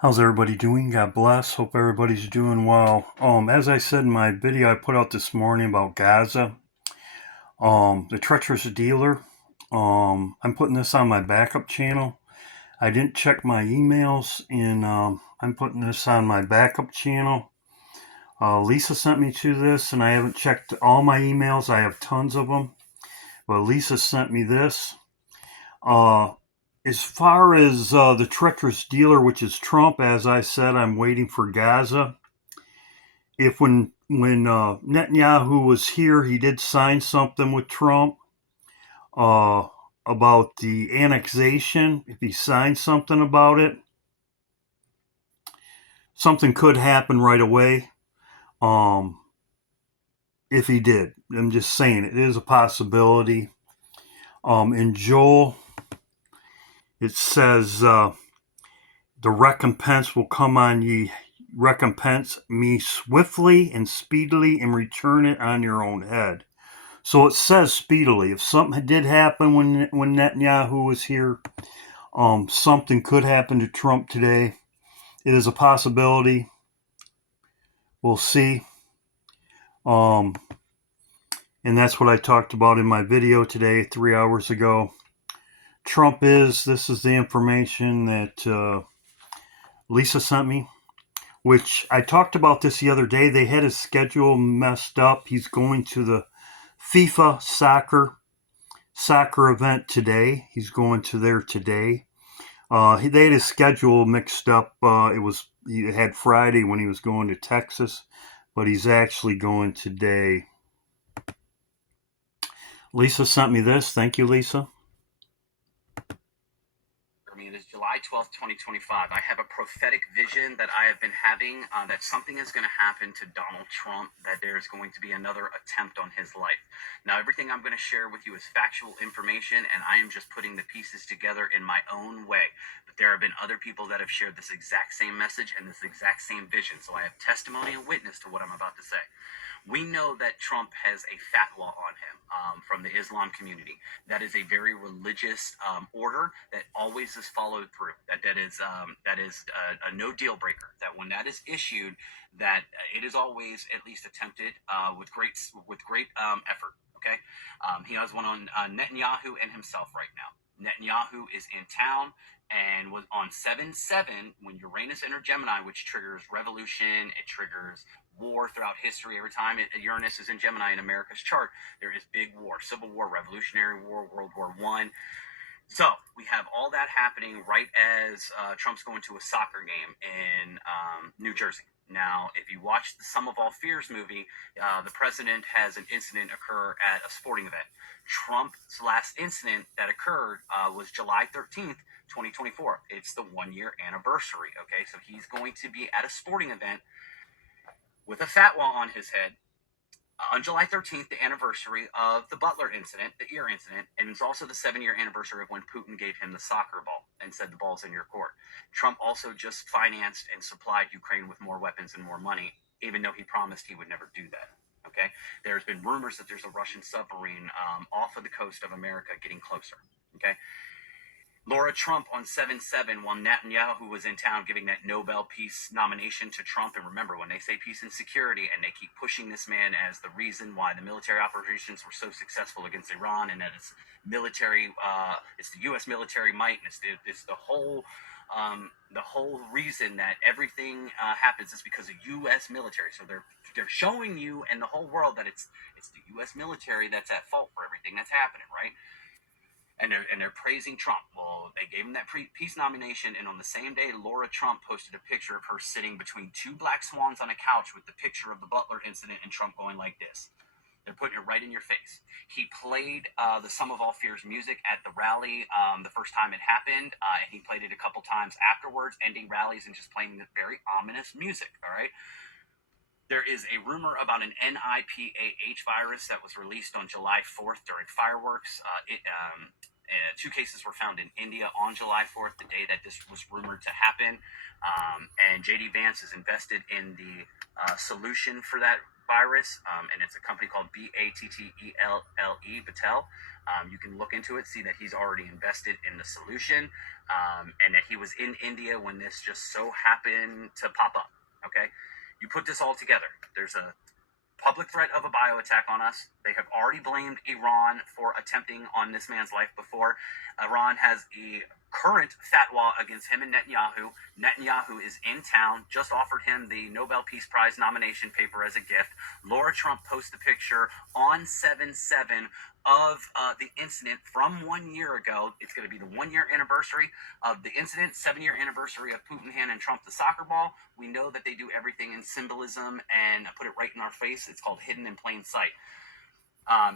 How's everybody doing? God bless. Hope everybody's doing well. As I said in my video I put out this morning about Gaza, the treacherous dealer. I'm putting this on my backup channel. I didn't check my emails, and I'm putting this on my backup channel. Lisa sent me to this, and I haven't checked all my emails. I have tons of them, but Lisa sent me this. Uh, as far as the treacherous dealer, which is Trump, as I said, I'm waiting for Gaza. If when Netanyahu was here, he did sign something with Trump uh, about the annexation. If he signed something about it, something could happen right away. Um, if he did, I'm just saying it is a possibility. In Joel, it says the recompense will come on ye. Recompense me swiftly and speedily, and return it on your own head. So it says speedily. If something did happen when Netanyahu was here, something could happen to Trump today. It is a possibility. We'll see. Um, and that's what I talked about in my video today, 3 hours ago. This is the information that Lisa sent me, which I talked about this the other day. They had his schedule messed up. He's going to the FIFA soccer event today. He's going to there today. They had his schedule mixed up. He had Friday when he was going to Texas, but he's actually going today. Lisa sent me this. Thank you, Lisa. It is July 12th, 2025. I have a prophetic vision that I have been having that something is going to happen to Donald Trump, that there's going to be another attempt on his life. Now, everything I'm going to share with you is factual information, and I am just putting the pieces together in my own way. But there have been other people that have shared this exact same message and this exact same vision. So I have testimony and witness to what I'm about to say. We know that Trump has a fatwa on him from the Islam community. That is a very religious order that always is followed through. That is a no deal breaker. That when that is issued, that it is always at least attempted with great effort. Okay, he has one on Netanyahu and himself right now. Netanyahu is in town and was on 7-7 when Uranus entered Gemini, which triggers revolution. It triggers war throughout history. Every time Uranus is in Gemini in America's chart, there is big war, civil war, revolutionary war, World War I. So we have all that happening right as Trump's going to a soccer game in New Jersey. Now, if you watch the Sum of All Fears movie, the president has an incident occur at a sporting event. Trump's last incident that occurred was July 13th, 2024. It's the 1-year anniversary. Okay, so he's going to be at a sporting event with a fatwa on his head on July 13th, the anniversary of the Butler incident, the ear incident, and it's also the 7-year anniversary of when Putin gave him the soccer ball and said the ball's in your court. Trump also just financed and supplied Ukraine with more weapons and more money, even though he promised he would never do that. Okay, there's been rumors that there's a Russian submarine off of the coast of America getting closer. Okay, Laura Trump on 7-7 while Netanyahu was in town giving that Nobel Peace nomination to Trump. And remember, when they say peace and security and they keep pushing this man as the reason why the military operations were so successful against Iran, and that it's military, it's the U.S. military might, and it's the whole reason that everything happens is because of U.S. military. So they're showing you and the whole world that it's the U.S. military that's at fault for everything that's happening, right? And they're praising Trump. Well, they gave him that peace nomination, and on the same day, Laura Trump posted a picture of her sitting between two black swans on a couch with the picture of the Butler incident and Trump going like this. They're putting it right in your face. He played the Sum of All Fears music at the rally the first time it happened, and he played it a couple times afterwards, ending rallies and just playing the very ominous music, all right? There is a rumor about an NIPAH virus that was released on July 4th during fireworks. Two cases were found in India on July 4th, the day that this was rumored to happen. And J.D. Vance is invested in the solution for that virus, and it's a company called Battelle, Battelle. You can look into it, see that he's already invested in the solution, and that he was in India when this just so happened to pop up. Okay, you put this all together. There's a public threat of a bio attack on us. They have already blamed Iran for attempting on this man's life before. Iran has a current fatwa against him and Netanyahu. Netanyahu is in town, just offered him the Nobel Peace Prize nomination paper as a gift. Laura Trump posted a picture on 7/7 of the incident from 1 year ago. It's going to be the 1 year anniversary of the incident, 7 year anniversary of Putin handing Trump the soccer ball. We know that they do everything in symbolism and put it right in our face. It's called hidden in plain sight.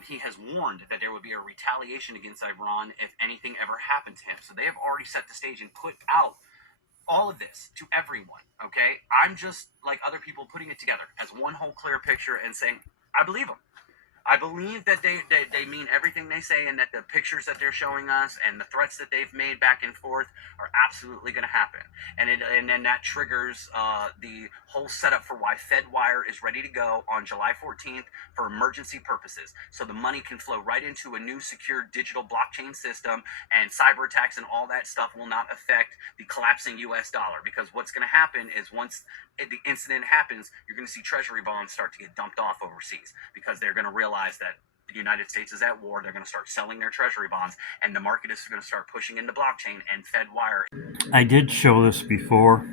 He has warned that there would be a retaliation against Iran if anything ever happened to him. So they have already set the stage and put out all of this to everyone, okay? I'm just, like other people, putting it together as one whole clear picture and saying, I believe them. I believe that they mean everything they say, and that the pictures that they're showing us and the threats that they've made back and forth are absolutely going to happen. And then that triggers the whole setup for why FedWire is ready to go on July 14th for emergency purposes. So the money can flow right into a new secure digital blockchain system, and cyber attacks and all that stuff will not affect the collapsing US dollar. Because what's going to happen is once the incident happens, you're going to see treasury bonds start to get dumped off overseas, because they're going to realize that the United States is at war. They're going to start selling their treasury bonds, and the market is going to start pushing into blockchain and FedWire. I did show this before.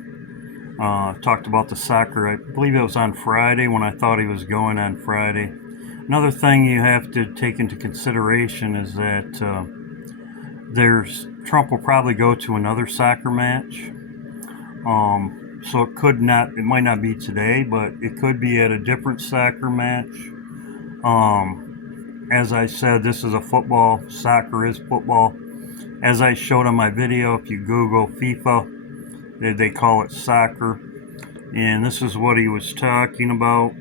Talked about the soccer. I believe it was on Friday when I thought he was going on Friday. Another thing you have to take into consideration is that Trump will probably go to another soccer match. So it might not be today, but it could be at a different soccer match. As I said, this is a football. Soccer is football. As I showed on my video, if you Google FIFA, they call it soccer. And this is what he was talking about.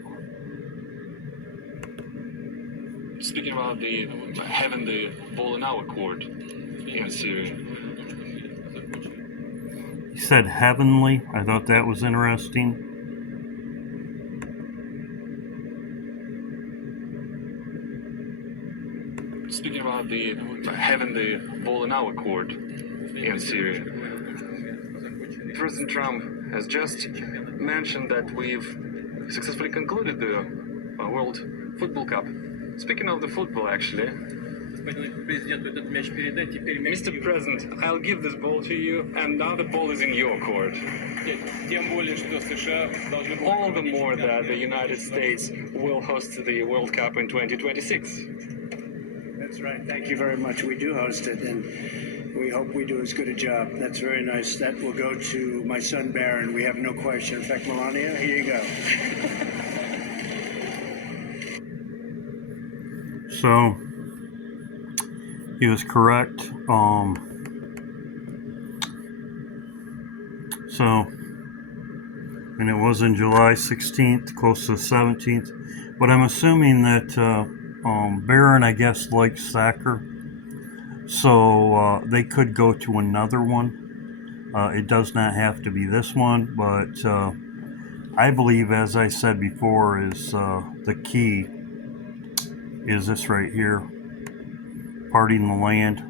Speaking about having the ball in our court in Syria. He said heavenly. I thought that was interesting. Speaking about having the ball in our court in Syria. President Trump has just mentioned that we've successfully concluded the World Football Cup. Speaking of the football, actually, Mr. President, I'll give this ball to you, and now the ball is in your court. All the more that the United States will host the World Cup in 2026. That's right. Thank you very much. We do host it, and we hope we do as good a job. That's very nice. That will go to my son, Barron. We have no question. In fact, Melania, here you go. So, he was correct. And it was in July 16th, close to the 17th. But I'm assuming that Barron, I guess, likes soccer. So they could go to another one. It does not have to be this one, but I believe, as I said before, is the key is this right here. Parting the land.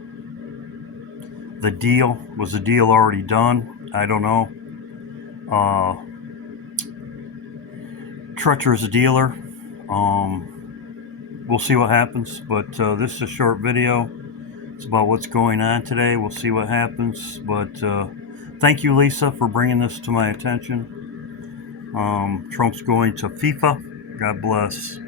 The deal, was the deal already done? I don't know. Treacherous dealer. We'll see what happens, but this is a short video. It's about what's going on today. We'll see what happens, but thank you, Lisa, for bringing this to my attention. Trump's going to FIFA. God bless.